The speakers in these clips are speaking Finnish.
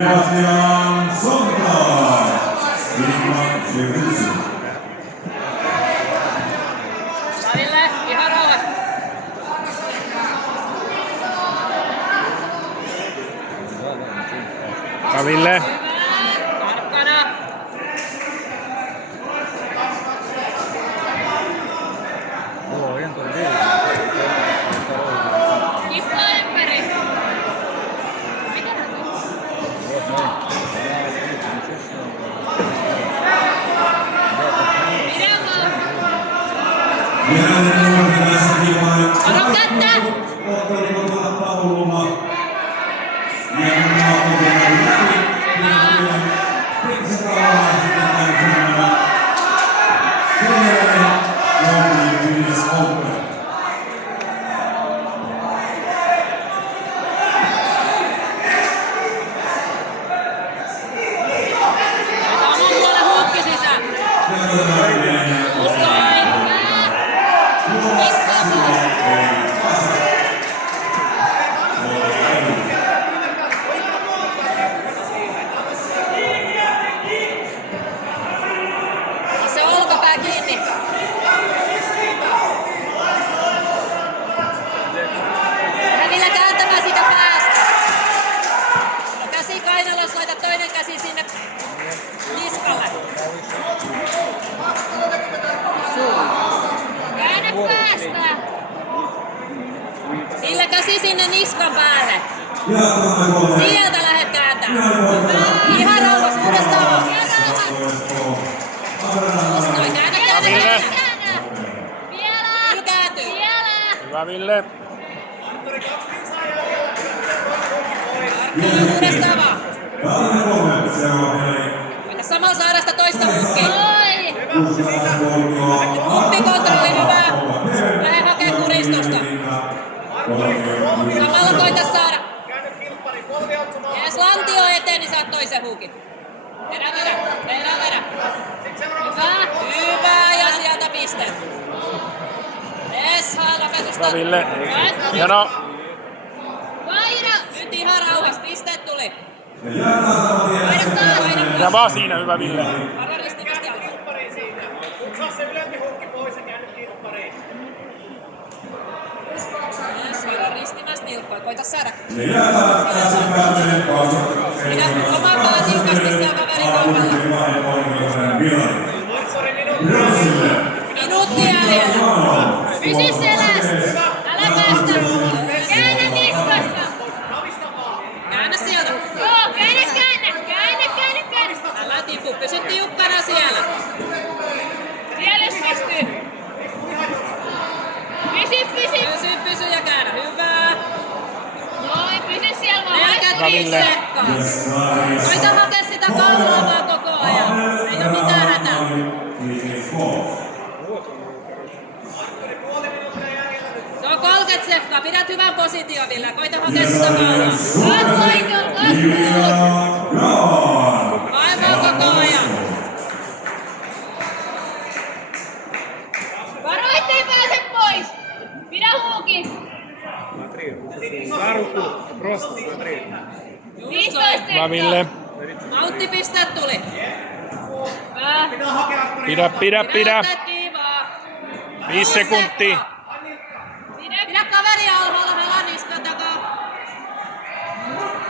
Sebastian Sonntag. Salille, ihan rauhassa. Kaville. Tarkkana. Kippaa ympäri. Mitä hän on? Pidä vaan. Ota kättä. Se olkapää kiinni. Välillä kääntämään sitä päästä. Käsi kainalossa, laita toinen käsi sinne niskalle. Käännä päästä. Niillä käsi sinne niskan päälle. Sieltä lähdet kääntämään. Ihan rauhassa uudestaan. Noin, käännä. Vielä. Kyllä kääntyy. Hyvä Ville. Kyllä uudestaan vaan. Koita samalla saada sitä toista hukkia. Hukkikontrolli hyvä. Lähde hakee kuristusta. Samalla koita saada. Jees, lantio eteen, niin saat toisen hukin. Vedä. Hyvä, ja sieltä piste. Jees, lopetusta. Hyvä Ville. Hieno. Nyt ihan rauhassa, pisteet tuli. Ja vaan siinä, hyvä Ville. Arvo ristimasti alkaa. Saa se ylempi hukki pois ja käänny kilppariin. Jees, arvo ristimasti nilkkoja. Koita saada. Pidä oman pää tiukasti siellä kaverin kohdalla. Minuutti jäljellä. Pysy selässä. Älä päästä. Käännä niskasta. Käännä sieltä. Joo, käännä. Älä tipu. Pysy tiukkana siellä. Siellä jos pystyy. Pysy ja käännä. Hyvä. Noin, pysy siellä vaan. Melkät sekkaas. Koita hakea sitä kaulaa vaan koko ajan. Ei oo mitään hätää. Se on 30 sekkaa. Pidät hyvän position, Ville. Koita hakea sitä kaulaa. Vaivaa koko ajan. Varo ettei pääse pois! Pidä huuki! Just 15 noin. Hyvä Ville. Mauttipisteet tuli. Pidä. Pidätteet kiivaa. 5 sekuntia. Pidä kaveria alhaalla, halan niskan takaa.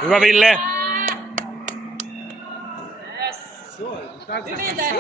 Hyvä Ville. Yes. Hyvin tehty.